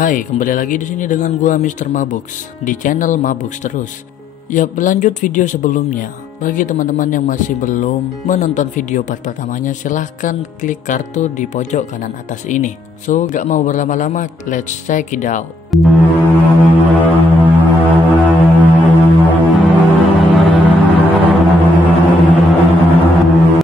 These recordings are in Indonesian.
Hai, kembali lagi di sini dengan gua Mr. Mabuks di channel Mabuks terus. Ya, berlanjut video sebelumnya. Bagi teman-teman yang masih belum menonton video part pertamanya, silahkan klik kartu di pojok kanan atas ini. So, gak mau berlama-lama, let's check it out.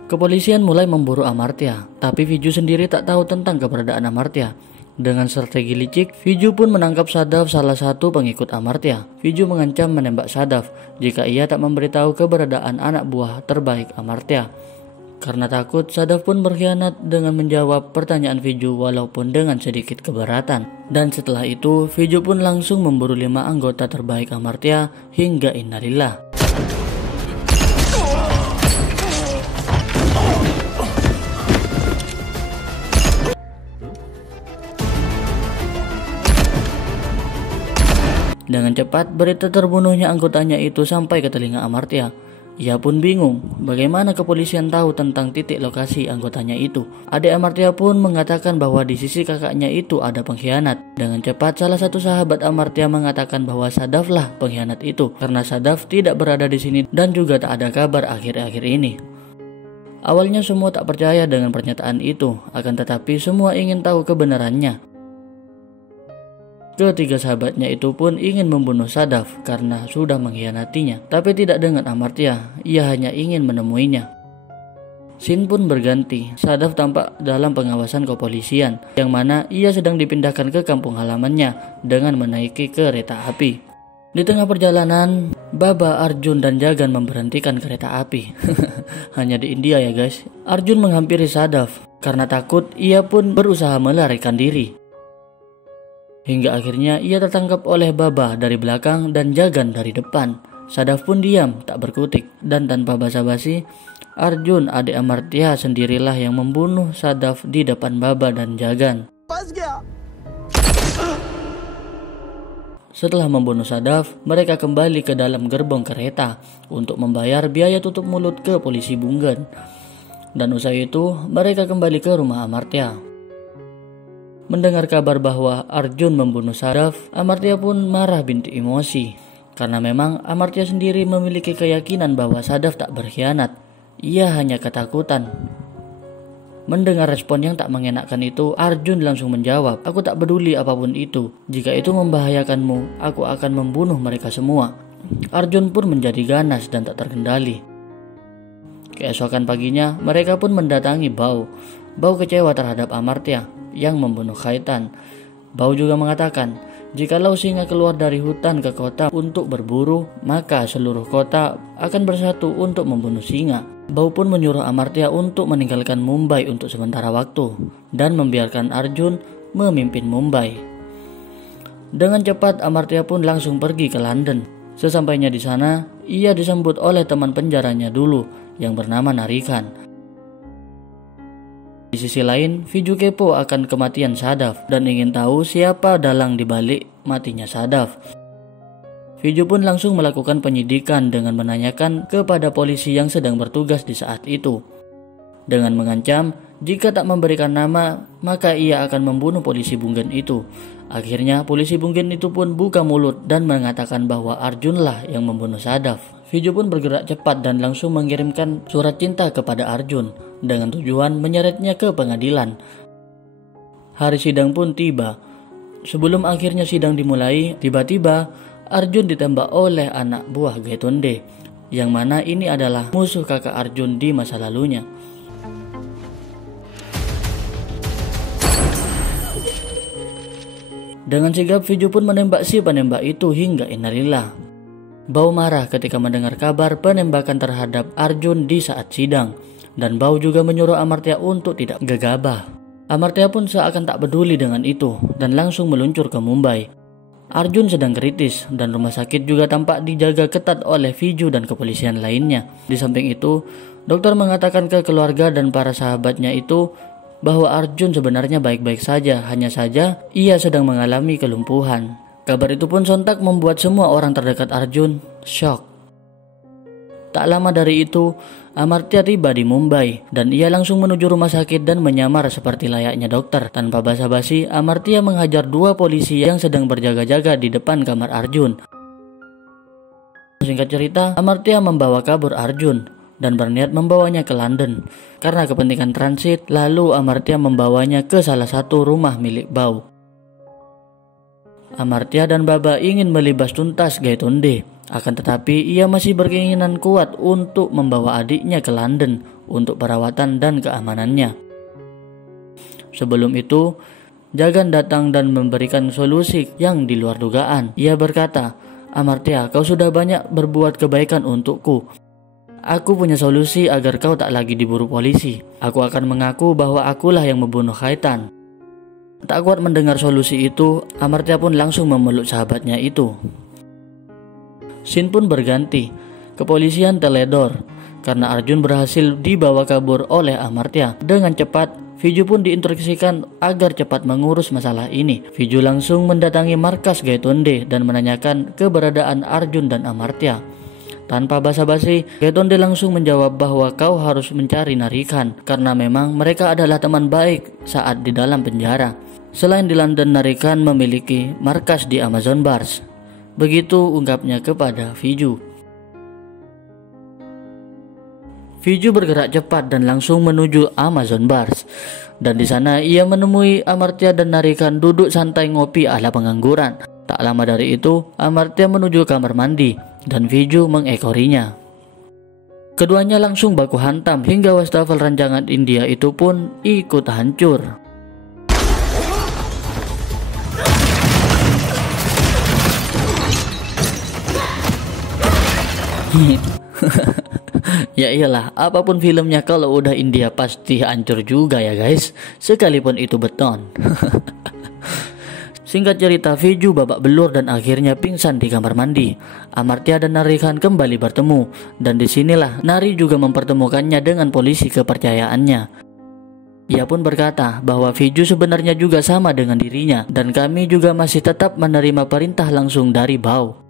Kepolisian mulai memburu Amartya, tapi Viju sendiri tak tahu tentang keberadaan Amartya. Dengan strategi licik, Viju pun menangkap Sadaf, salah satu pengikut Amartya. Viju mengancam menembak Sadaf jika ia tak memberitahu keberadaan anak buah terbaik Amartya. Karena takut, Sadaf pun berkhianat dengan menjawab pertanyaan Viju walaupun dengan sedikit keberatan. Dan setelah itu, Viju pun langsung memburu 5 anggota terbaik Amartya hingga innalillah. Dengan cepat, berita terbunuhnya anggotanya itu sampai ke telinga Amartya. Ia pun bingung, bagaimana kepolisian tahu tentang titik lokasi anggotanya itu. Adik Amartya pun mengatakan bahwa di sisi kakaknya itu ada pengkhianat. Dengan cepat, salah satu sahabat Amartya mengatakan bahwa Sadaflah pengkhianat itu, karena Sadaf tidak berada di sini dan juga tak ada kabar akhir-akhir ini. Awalnya semua tak percaya dengan pernyataan itu, akan tetapi semua ingin tahu kebenarannya. Ketiga sahabatnya itu pun ingin membunuh Sadaf karena sudah mengkhianatinya, tapi tidak dengan Amartya, ia hanya ingin menemuinya. Scene pun berganti, Sadaf tampak dalam pengawasan kepolisian, yang mana ia sedang dipindahkan ke kampung halamannya dengan menaiki kereta api. Di tengah perjalanan, Baba, Arjun, dan Jagan memberhentikan kereta api. Hanya di India ya guys. Arjun menghampiri Sadaf, karena takut ia pun berusaha melarikan diri. Hingga akhirnya ia tertangkap oleh Baba dari belakang dan Jagan dari depan. Sadaf pun diam, tak berkutik. Dan tanpa basa-basi, Arjun, adik Amartya sendirilah yang membunuh Sadaf di depan Baba dan Jagan. Setelah membunuh Sadaf, mereka kembali ke dalam gerbong kereta untuk membayar biaya tutup mulut ke polisi Bungen. Dan usai itu, mereka kembali ke rumah Amartya. Mendengar kabar bahwa Arjun membunuh Sadaf, Amartya pun marah bintik emosi. Karena memang Amartya sendiri memiliki keyakinan bahwa Sadaf tak berkhianat. Ia hanya ketakutan. Mendengar respon yang tak mengenakkan itu, Arjun langsung menjawab, "Aku tak peduli apapun itu. Jika itu membahayakanmu, aku akan membunuh mereka semua." Arjun pun menjadi ganas dan tak terkendali. Keesokan paginya, mereka pun mendatangi Bau. Bau kecewa terhadap Amartya yang membunuh Khaitan. Bau juga mengatakan, jikalau singa keluar dari hutan ke kota untuk berburu, maka seluruh kota akan bersatu untuk membunuh singa. Bau pun menyuruh Amartya untuk meninggalkan Mumbai untuk sementara waktu dan membiarkan Arjun memimpin Mumbai. Dengan cepat, Amartya pun langsung pergi ke London. Sesampainya di sana, ia disambut oleh teman penjaranya dulu yang bernama Narikan. Di sisi lain, Viju kepo akan kematian Sadaf dan ingin tahu siapa dalang dibalik matinya Sadaf. Viju pun langsung melakukan penyidikan dengan menanyakan kepada polisi yang sedang bertugas di saat itu. Dengan mengancam, jika tak memberikan nama, maka ia akan membunuh polisi Bungen itu. Akhirnya, polisi Bungen itu pun buka mulut dan mengatakan bahwa Arjunlah yang membunuh Sadaf. Viju pun bergerak cepat dan langsung mengirimkan surat cinta kepada Arjun dengan tujuan menyeretnya ke pengadilan. Hari sidang pun tiba. Sebelum akhirnya sidang dimulai, tiba-tiba Arjun ditembak oleh anak buah Gaitonde, yang mana ini adalah musuh kakak Arjun di masa lalunya. Dengan sigap, Viju pun menembak si penembak itu hingga innalillah. Bau marah ketika mendengar kabar penembakan terhadap Arjun di saat sidang. Dan Bau juga menyuruh Amartya untuk tidak gegabah. Amartya pun seakan tak peduli dengan itu dan langsung meluncur ke Mumbai. Arjun sedang kritis dan rumah sakit juga tampak dijaga ketat oleh Viju dan kepolisian lainnya. Di samping itu, dokter mengatakan ke keluarga dan para sahabatnya itu bahwa Arjun sebenarnya baik-baik saja, hanya saja ia sedang mengalami kelumpuhan. Kabar itu pun sontak membuat semua orang terdekat Arjun shock. Tak lama dari itu, Amartya tiba di Mumbai dan ia langsung menuju rumah sakit dan menyamar seperti layaknya dokter. Tanpa basa-basi, Amartya menghajar 2 polisi yang sedang berjaga-jaga di depan kamar Arjun. Singkat cerita, Amartya membawa kabur Arjun dan berniat membawanya ke London. Karena kepentingan transit, lalu Amartya membawanya ke salah satu rumah milik Bau. Amartya dan Baba ingin melibas tuntas Gaitonde, akan tetapi ia masih berkeinginan kuat untuk membawa adiknya ke London untuk perawatan dan keamanannya. Sebelum itu, Jagan datang dan memberikan solusi yang di luar dugaan. Ia berkata, "Amartya, kau sudah banyak berbuat kebaikan untukku. Aku punya solusi agar kau tak lagi diburu polisi. Aku akan mengaku bahwa akulah yang membunuh Khaitan." Tak kuat mendengar solusi itu, Amartya pun langsung memeluk sahabatnya itu. Scene pun berganti. Kepolisian teledor karena Arjun berhasil dibawa kabur oleh Amartya. Dengan cepat, Viju pun diinstruksikan agar cepat mengurus masalah ini. Viju langsung mendatangi markas Gaitonde dan menanyakan keberadaan Arjun dan Amartya. Tanpa basa-basi, Gaitonde langsung menjawab bahwa kau harus mencari Narikan karena memang mereka adalah teman baik saat di dalam penjara. Selain di London, Narikan memiliki markas di Amazon Bars. Begitu ungkapnya kepada Viju. Viju bergerak cepat dan langsung menuju Amazon Bars. Dan di sana ia menemui Amartya dan Narikan duduk santai ngopi ala pengangguran. Tak lama dari itu, Amartya menuju kamar mandi dan Viju mengekorinya. Keduanya langsung baku hantam hingga wastafel rancangan India itu pun ikut hancur. Ya iyalah, apapun filmnya kalau udah India pasti hancur juga ya guys, sekalipun itu beton. Singkat cerita, Viju babak belur dan akhirnya pingsan di kamar mandi. Amartya dan Narikan kembali bertemu, dan disinilah Nari juga mempertemukannya dengan polisi kepercayaannya. Ia pun berkata bahwa Viju sebenarnya juga sama dengan dirinya, dan kami juga masih tetap menerima perintah langsung dari Bau.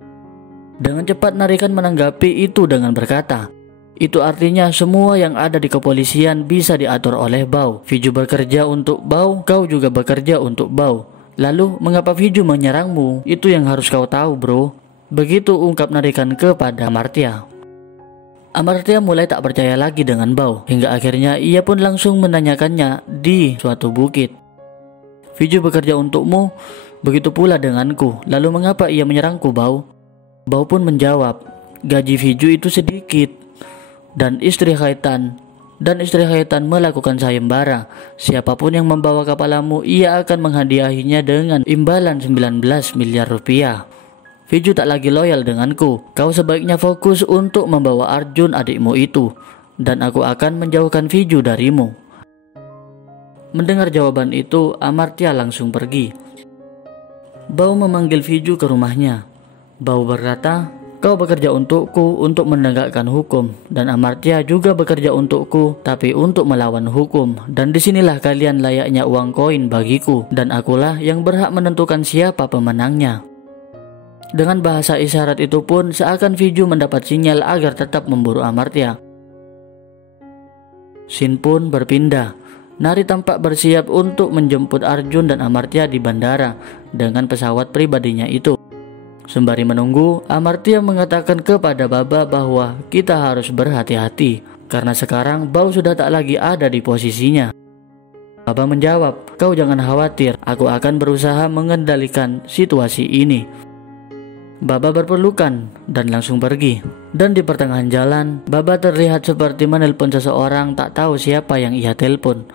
Dengan cepat Narikan menanggapi itu dengan berkata, "Itu artinya semua yang ada di kepolisian bisa diatur oleh Bau. Viju bekerja untuk Bau, kau juga bekerja untuk Bau. Lalu mengapa Viju menyerangmu? Itu yang harus kau tahu, bro." Begitu ungkap Narikan kepada Amartya. Amartya mulai tak percaya lagi dengan Bau, hingga akhirnya ia pun langsung menanyakannya di suatu bukit. "Viju bekerja untukmu, begitu pula denganku. Lalu mengapa ia menyerangku, Bau?" Bau pun menjawab, "Gaji Viju itu sedikit, dan istri Khaitan melakukan sayembara. Siapapun yang membawa kepalamu, ia akan menghadiahinya dengan imbalan 19 miliar rupiah. Viju tak lagi loyal denganku. Kau sebaiknya fokus untuk membawa Arjun adikmu itu, dan aku akan menjauhkan Viju darimu." Mendengar jawaban itu, Amartya langsung pergi. Bau memanggil Viju ke rumahnya. Bau berkata, "Kau bekerja untukku untuk menegakkan hukum, dan Amartya juga bekerja untukku tapi untuk melawan hukum, dan disinilah kalian layaknya uang koin bagiku, dan akulah yang berhak menentukan siapa pemenangnya." Dengan bahasa isyarat itu pun seakan Viju mendapat sinyal agar tetap memburu Amartya. Scene pun berpindah. Nari tampak bersiap untuk menjemput Arjun dan Amartya di bandara dengan pesawat pribadinya itu. Sembari menunggu, Amartya mengatakan kepada Baba bahwa kita harus berhati-hati karena sekarang Bau sudah tak lagi ada di posisinya. Baba menjawab, "Kau jangan khawatir, aku akan berusaha mengendalikan situasi ini." Baba berpelukan dan langsung pergi. Dan di pertengahan jalan, Baba terlihat seperti menelpon seseorang, tak tahu siapa yang ia telepon.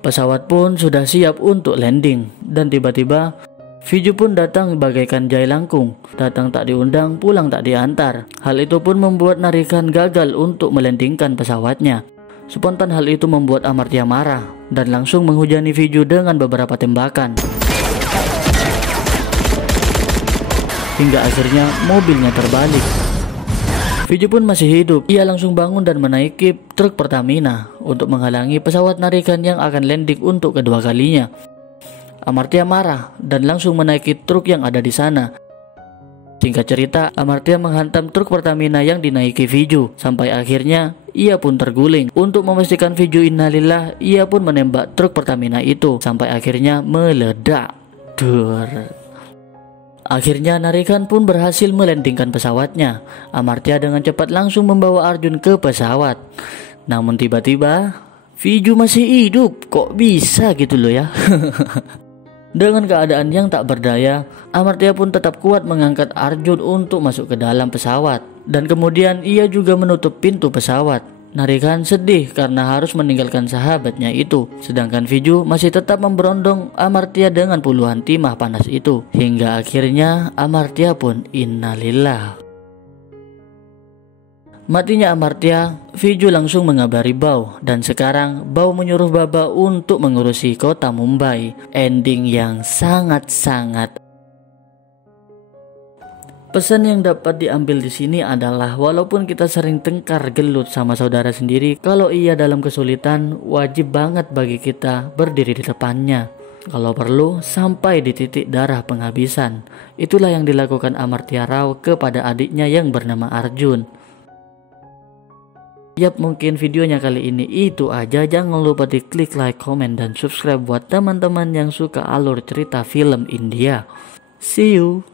Pesawat pun sudah siap untuk landing, dan tiba-tiba Viju pun datang bagaikan jai langkung, datang tak diundang, pulang tak diantar. Hal itu pun membuat Narikan gagal untuk melandingkan pesawatnya. Spontan hal itu membuat Amartya marah dan langsung menghujani Viju dengan beberapa tembakan. Hingga akhirnya mobilnya terbalik. Viju pun masih hidup. Ia langsung bangun dan menaiki truk Pertamina untuk menghalangi pesawat Narikan yang akan landing untuk kedua kalinya. Amartya marah dan langsung menaiki truk yang ada di sana. Singkat cerita, Amartya menghantam truk Pertamina yang dinaiki Viju. Sampai akhirnya ia pun terguling. Untuk memastikan Viju innalillah, ia pun menembak truk Pertamina itu. Sampai akhirnya meledak. Akhirnya Narikan pun berhasil melandingkan pesawatnya. Amartya dengan cepat langsung membawa Arjun ke pesawat. Namun tiba-tiba Viju masih hidup. Kok bisa gitu loh ya. Dengan keadaan yang tak berdaya, Amartya pun tetap kuat mengangkat Arjun untuk masuk ke dalam pesawat. Dan kemudian ia juga menutup pintu pesawat. Narikan sedih karena harus meninggalkan sahabatnya itu. Sedangkan Viju masih tetap memberondong Amartya dengan puluhan timah panas itu. Hingga akhirnya Amartya pun innalillah. Matinya Amartya, Viju langsung mengabari Bau, dan sekarang Bau menyuruh Baba untuk mengurusi kota Mumbai. Ending yang sangat-sangat. Pesan yang dapat diambil di sini adalah walaupun kita sering tengkar gelut sama saudara sendiri, kalau ia dalam kesulitan, wajib banget bagi kita berdiri di depannya. Kalau perlu sampai di titik darah penghabisan. Itulah yang dilakukan Amartya Rao kepada adiknya yang bernama Arjun. Yap, mungkin videonya kali ini itu aja. Jangan lupa di klik like, comment, dan subscribe buat teman-teman yang suka alur cerita film India. See you.